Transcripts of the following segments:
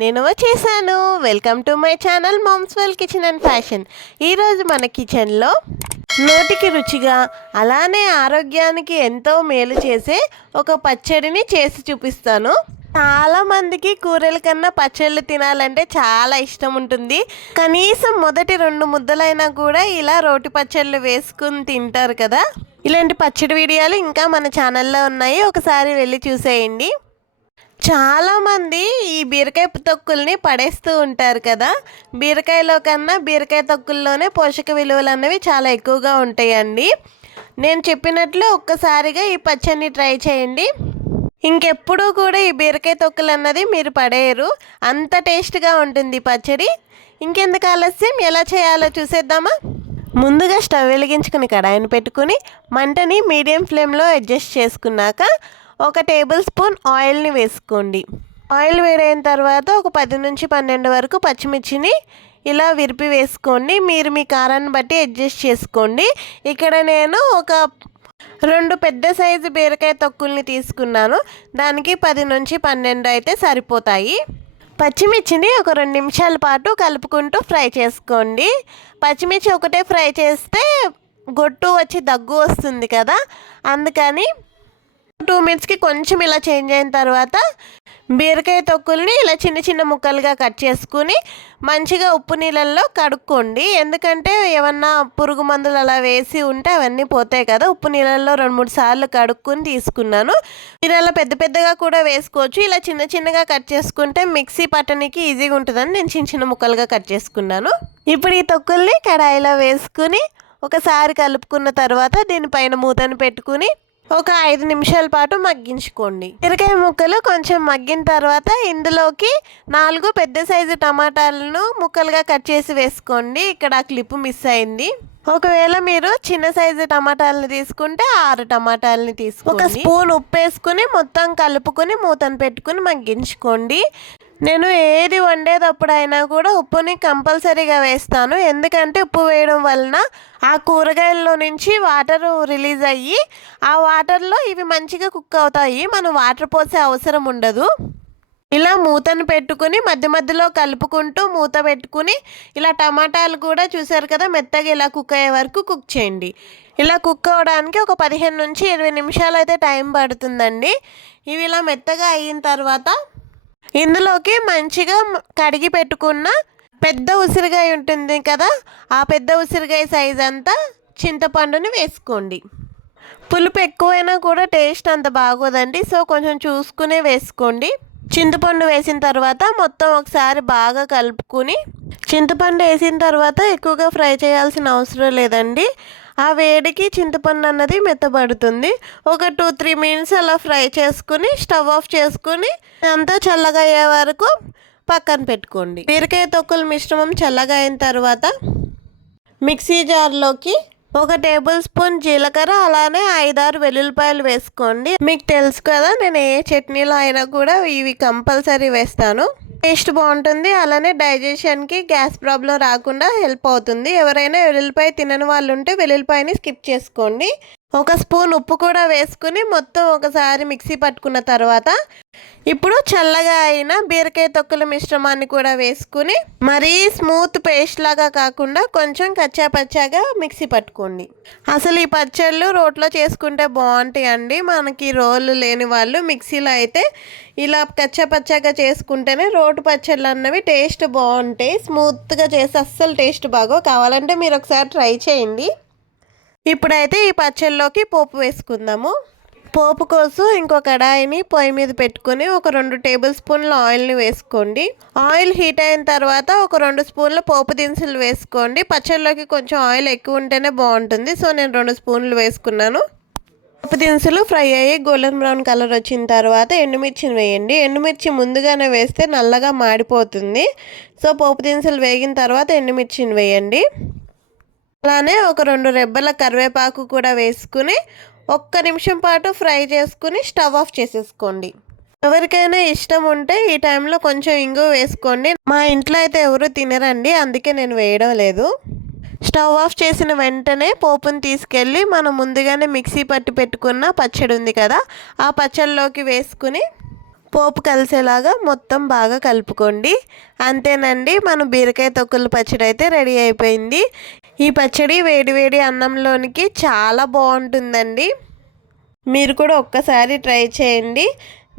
నేను వచ్చేసాను. Welcome to my channel moms well kitchen and fashion ఈరోజు మన కిచెన్లో నోటికి రుచిగా అలానే ఆరోగ్యానికి ఎంతో మేలు చేసే ఒక పచ్చడిని చేసి చూపిస్తాను. చాలా మందికి కూరల కన్నా పచ్చళ్ళు తినాలంటే చాలా ఇష్టం ఉంటుంది. కనీసం మొదటి రెండు ముద్దలైనా కూడా ఇలా రోటి పచ్చళ్ళు వేసుకుని తింటారు కదా. ఇలాంటి పచ్చడి వీడియోలు ఇంకా మన ఛానల్లో ఉన్నాయి. ఒకసారి వెళ్ళి చూసేయండి. చాలామంది ఈ బీరకాయ తొక్కుల్ని పడేస్తూ ఉంటారు కదా. బీరకాయలో కన్నా బీరకాయ తొక్కుల్లోనే పోషక విలువలు అనేవి చాలా ఎక్కువగా ఉంటాయండి. నేను చెప్పినట్లు ఒక్కసారిగా ఈ పచ్చడిని ట్రై చేయండి. ఇంకెప్పుడూ కూడా ఈ బీరకాయ తొక్కులు అన్నది మీరు పడేయరు. అంత టేస్ట్గా ఉంటుంది పచ్చడి. ఇంకెందుకు ఆలస్యం? ఎలా చేయాలో చూసేద్దామా? ముందుగా స్టవ్ వెలిగించుకుని కడాయిని పెట్టుకుని మంటని మీడియం ఫ్లేమ్లో అడ్జస్ట్ చేసుకున్నాక ఒక టేబుల్ స్పూన్ ఆయిల్ని వేసుకోండి. ఆయిల్ వేడైన తర్వాత ఒక పది నుంచి పన్నెండు వరకు పచ్చిమిర్చిని ఇలా విరిపి వేసుకోండి. మీరు మీ కారాన్ని బట్టి అడ్జస్ట్ చేసుకోండి. ఇక్కడ నేను ఒక రెండు పెద్ద సైజు బీరకాయ తొక్కుల్ని తీసుకున్నాను. దానికి పది నుంచి పన్నెండు అయితే సరిపోతాయి. పచ్చిమిర్చిని ఒక రెండు నిమిషాల పాటు కలుపుకుంటూ ఫ్రై చేసుకోండి. పచ్చిమిర్చి ఒకటే ఫ్రై చేస్తే గొట్టు వచ్చి దగ్గు వస్తుంది కదా. అందుకని టూ మినిట్స్కి కొంచెం ఇలా చేంజ్ అయిన తర్వాత బీరకాయ తొక్కుల్ని ఇలా చిన్న చిన్న ముక్కలుగా కట్ చేసుకుని మంచిగా ఉప్పు నీళ్ళల్లో కడుక్కోండి. ఎందుకంటే ఏమన్నా పురుగు మందులు అలా వేసి ఉంటే అవన్నీ పోతాయి కదా. ఉప్పు నీళ్ళల్లో రెండు మూడు సార్లు కడుక్కొని తీసుకున్నాను. మీరు అలా పెద్ద పెద్దగా కూడా వేసుకోవచ్చు. ఇలా చిన్న చిన్నగా కట్ చేసుకుంటే మిక్సీ పట్టడానికి ఈజీగా ఉంటుందని నేను చిన్న చిన్న ముక్కలుగా కట్ చేసుకున్నాను. ఇప్పుడు ఈ తొక్కుల్ని కడాయిలో వేసుకుని ఒకసారి కలుపుకున్న తర్వాత దీనిపైన మూతను పెట్టుకుని ఒక ఐదు నిమిషాల పాటు మగ్గించుకోండి. బీరకాయ ముక్కలు కొంచెం మగ్గిన తర్వాత ఇందులోకి నాలుగు పెద్ద సైజు టమాటాలను ముక్కలుగా కట్ చేసి వేసుకోండి. ఇక్కడ ఆ క్లిప్ మిస్ అయింది. ఒకవేళ మీరు చిన్న సైజు టమాటాలని తీసుకుంటే ఆరు టమాటాలని తీసుకుని ఒక స్పూన్ ఉప్పు వేసుకుని మొత్తం కలుపుకొని మూతను పెట్టుకుని మగ్గించుకోండి. నేను ఏది వండేటప్పుడైనా కూడా ఉప్పుని కంపల్సరీగా వేస్తాను. ఎందుకంటే ఉప్పు వేయడం వలన ఆ కూరగాయల్లో నుంచి వాటర్ రిలీజ్ అయ్యి ఆ వాటర్లో ఇవి మంచిగా కుక్ అవుతాయి. మనం వాటర్ పోసే అవసరం ఉండదు. ఇలా మూతను పెట్టుకుని మధ్య మధ్యలో కలుపుకుంటూ మూత పెట్టుకుని ఇలా టమాటాలు కూడా చూసారు కదా మెత్తగా ఇలా కుక్ అయ్యే వరకు కుక్ చేయండి. ఇలా కుక్ అవ్వడానికి ఒక పదిహేను నుంచి ఇరవై నిమిషాలు అయితే టైం పడుతుందండి. ఇవి ఇలా మెత్తగా అయిన తర్వాత ఇందులోకి మంచిగా కడిగి పెట్టుకున్న పెద్ద ఉసిరికాయ ఉంటుంది కదా ఆ పెద్ద ఉసిరికాయ సైజ్ అంతా చింతపండుని వేసుకోండి. పులుపు ఎక్కువైనా కూడా టేస్ట్ అంత బాగోదండి సో కొంచెం చూసుకునే వేసుకోండి. చింతపండు వేసిన తర్వాత మొత్తం ఒకసారి బాగా కలుపుకుని చింతపండు వేసిన తర్వాత ఎక్కువగా ఫ్రై చేయాల్సిన అవసరం లేదండి. ఆ వేడికి చింతపండు అన్నది మెత్తబడుతుంది. ఒక టూ త్రీ మినిట్స్ అలా ఫ్రై చేసుకుని స్టవ్ ఆఫ్ చేసుకుని అంతా చల్లగా అయ్యే వరకు పక్కన పెట్టుకోండి. బీరకాయ తొక్కుల మిశ్రమం చల్లగా అయిన తర్వాత మిక్సీ జార్లోకి ఒక టేబుల్ స్పూన్ జీలకర్ర అలానే ఐదారు వెల్లుల్లిపాయలు వేసుకోండి. మీకు తెలుసు కదా నేను ఏ చట్నీలో అయినా కూడా ఇవి కంపల్సరీ వేస్తాను. టేస్ట్ బాగుంటుంది. అలానే డైజెషన్కి గ్యాస్ ప్రాబ్లం రాకుండా హెల్ప్ అవుతుంది. ఎవరైనా వెల్లుల్లిపాయ తినని వాళ్ళు ఉంటే వెల్లుల్లిపాయని స్కిప్ చేసుకోండి. ఒక స్పూన్ ఉప్పు కూడా వేసుకుని మొత్తం ఒకసారి మిక్సీ పట్టుకున్న తర్వాత ఇప్పుడు చల్లగా అయిన బీరకాయ తొక్కుల మిశ్రమాన్ని కూడా వేసుకుని మరీ స్మూత్ పేస్ట్ లాగా కాకుండా కొంచెం కచ్చా పచ్చాగా మిక్సీ పట్టుకోండి. అసలు ఈ పచ్చళ్ళు రోట్లో చేసుకుంటే బాగుంటాయి అండి మనకి రోలు లేని వాళ్ళు మిక్సీలో అయితే ఇలా కచ్చా పచ్చాగా చేసుకుంటేనే రోటు పచ్చళ్ళు అన్నవి టేస్ట్ బాగుంటాయి. స్మూత్గా చేసి అస్సలు టేస్ట్ బాగో కావాలంటే మీరు ఒకసారి ట్రై చేయండి. ఇప్పుడైతే ఈ పచ్చళ్ళలోకి పోపు వేసుకుందాము. పోపు కోసం ఇంకో కడాయిని పొయ్యి మీద పెట్టుకొని ఒక రెండు టేబుల్ స్పూన్ల ఆయిల్ని వేసుకోండి. ఆయిల్ హీట్ అయిన తర్వాత ఒక రెండు స్పూన్ల పోపు దినుసులు వేసుకోండి. పచ్చళ్ళలోకి కొంచెం ఆయిల్ ఎక్కువ ఉంటేనే బాగుంటుంది. సో నేను రెండు స్పూన్లు వేసుకున్నాను. పోపు దినుసులు ఫ్రై అయ్యి గోల్డెన్ బ్రౌన్ కలర్ వచ్చిన తర్వాత ఎండుమిర్చిని వేయండి. ఎండుమిర్చి ముందుగానే వేస్తే నల్లగా మాడిపోతుంది. సో పోపు దినుసులు వేగిన తర్వాత ఎండుమిర్చిని వేయండి. అలానే ఒక రెండు రెబ్బల కరివేపాకు కూడా వేసుకుని ఒక్క నిమిషం పాటు ఫ్రై చేసుకుని స్టవ్ ఆఫ్ చేసేసుకోండి. ఎవరికైనా ఇష్టం ఉంటే ఈ టైంలో కొంచెం ఇంగు వేసుకోండి. మా ఇంట్లో అయితే ఎవరు తినరండి అందుకే నేను వేయడం లేదు. స్టవ్ ఆఫ్ చేసిన వెంటనే పోపుని తీసుకెళ్ళి మనం ముందుగానే మిక్సీ పట్టి పెట్టుకున్న పచ్చడి ఉంది కదా ఆ పచ్చడిలోకి వేసుకుని పోపు కలిసేలాగా మొత్తం బాగా కలుపుకోండి. అంతేనండి మన బీరకాయ తొక్కుల పచ్చడి అయితే రెడీ అయిపోయింది. ఈ పచ్చడి వేడివేడి అన్నంలోనికి చాలా బాగుంటుందండి. మీరు కూడా ఒక్కసారి ట్రై చేయండి.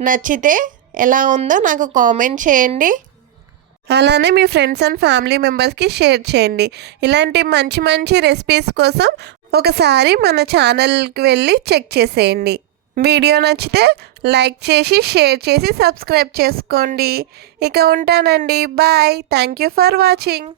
నచ్చితే ఎలా ఉందో నాకు కామెంట్ చేయండి. అలానే మీ ఫ్రెండ్స్ అండ్ ఫ్యామిలీ మెంబర్స్కి షేర్ చేయండి. ఇలాంటి మంచి మంచి రెసిపీస్ కోసం ఒకసారి మన ఛానల్కి వెళ్ళి చెక్ చేసేయండి. వీడియో నచ్చితే లైక్ చేసి షేర్ చేసి సబ్స్క్రైబ్ చేసుకోండి. ఇక ఉంటానండి. Bye. Thank you for watching.